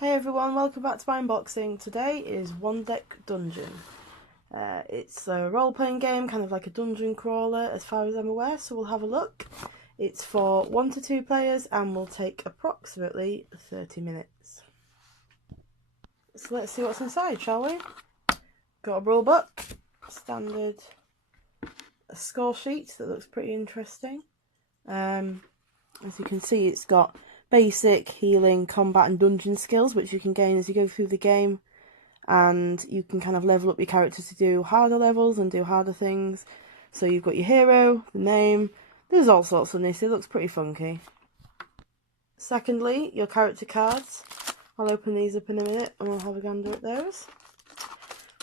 Hey everyone, welcome back to my unboxing. Today is One Deck Dungeon. It's a role-playing game, kind of like a dungeon crawler as far as I'm aware, so we'll have a look. It's for 1 to 2 players and will take approximately 30 minutes. So let's see what's inside, shall we? Got a rule book, standard, a score sheet that looks pretty interesting. As you can see, it's got basic, healing, combat and dungeon skills which you can gain as you go through the game, and you can kind of level up your character to do harder levels and do harder things. So you've got your hero, the name, there's all sorts on this, it looks pretty funky. Secondly, your character cards. I'll open these up in a minute and we'll have a gander at those.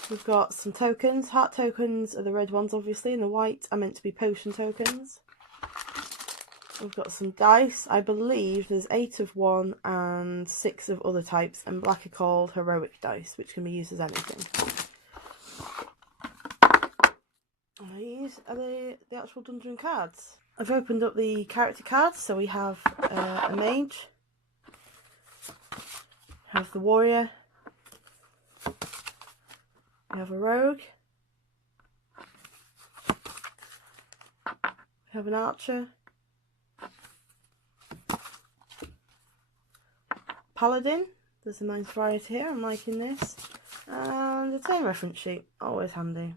We've got some tokens. Heart tokens are the red ones obviously, and the white are meant to be potion tokens. We've got some dice. I believe there's 8 of one and 6 of other types, and black are called heroic dice, which can be used as anything. These are the actual dungeon cards. I've opened up the character cards, so we have a mage, we have the warrior, we have a rogue, we have an archer, paladin, there's a nice variety here, I'm liking this, and a turn reference sheet, always handy.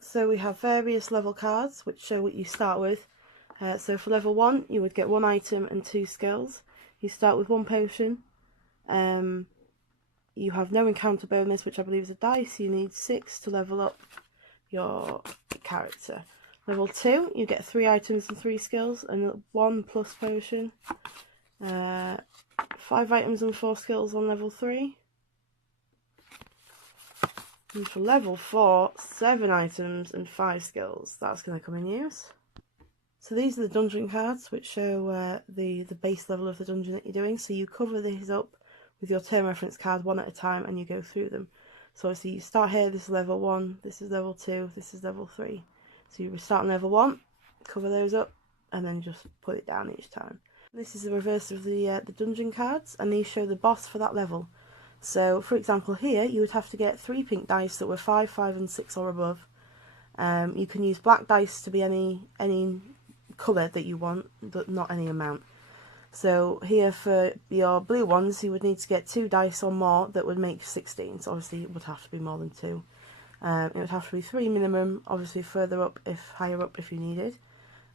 So we have various level cards which show what you start with. So for level 1 you would get 1 item and 2 skills. You start with 1 potion. You have no encounter bonus, which I believe is a dice. You need 6 to level up your character. Level 2 you get 3 items and 3 skills and 1 plus potion. 5 items and 4 skills on level 3. And for level 4, 7 items and 5 skills. That's going to come in use. So these are the dungeon cards which show the base level of the dungeon that you're doing. So you cover these up with your turn reference card one at a time and you go through them. So obviously you start here, this is level 1, this is level 2, this is level 3. So you start on level 1, cover those up, and then just put it down each time. This is the reverse of the dungeon cards, and these show the boss for that level. So for example here you would have to get 3 pink dice that were 5, 5 and 6 or above. You can use black dice to be any colour that you want, but not any amount. So here for your blue ones you would need to get 2 dice or more that would make 16, so obviously it would have to be more than 2. It would have to be 3 minimum, obviously further up if higher up if you needed.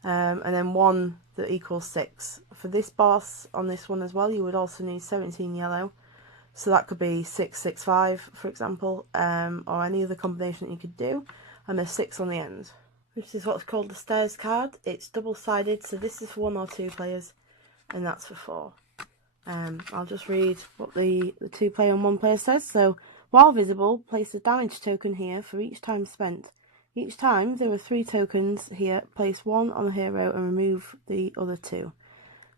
And then 1 that equals 6. For this boss on this one as well you would also need 17 yellow. So that could be 6, 6, 5 for example, or any other combination that you could do, and there's 6 on the end. Which is what's called the stairs card. It's double-sided, so this is for 1 or 2 players, and that's for 4. I'll just read what the 2 player and 1 player says. So, while visible, place a damage token here for each time spent. Each time there are 3 tokens here, place 1 on the hero and remove the other 2.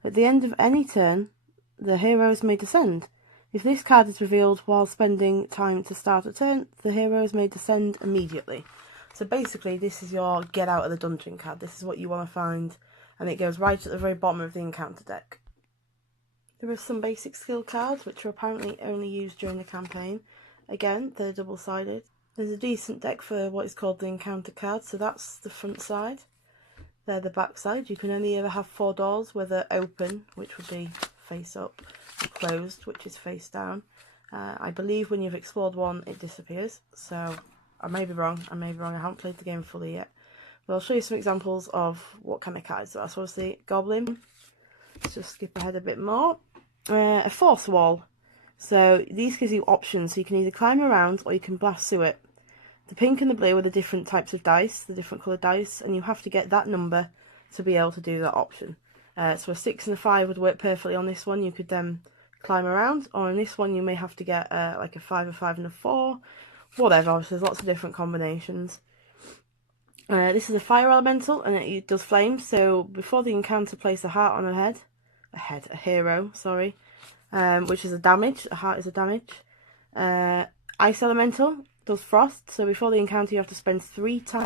At the end of any turn, the heroes may descend. If this card is revealed while spending time to start a turn, the heroes may descend immediately. So basically this is your get out of the dungeon card. This is what you want to find, and it goes right at the very bottom of the encounter deck. There are some basic skill cards which are apparently only used during the campaign. Again, they're double-sided. There's a decent deck for what is called the encounter card, so that's the front side. They're the back side. You can only ever have 4 doors, whether open, which would be face up, or closed, which is face down. I believe when you've explored one it disappears, so I may be wrong, I haven't played the game fully yet. But I'll show you some examples of what kind of cards there are. So obviously Goblin, let's just skip ahead a bit more. A force wall. So these gives you options, so you can either climb around or you can blast through it. The pink and the blue are the different types of dice, the different coloured dice, and you have to get that number to be able to do that option. So a 6 and a 5 would work perfectly on this one. You could then climb around, or in this one you may have to get like a 5, a 5 and a 4. Whatever, obviously there's lots of different combinations. This is a fire elemental and it does flames, so before the encounter place a heart on a hero, sorry, which is a damage, a heart is a damage. Ice elemental does frost, so before the encounter you have to spend 3 times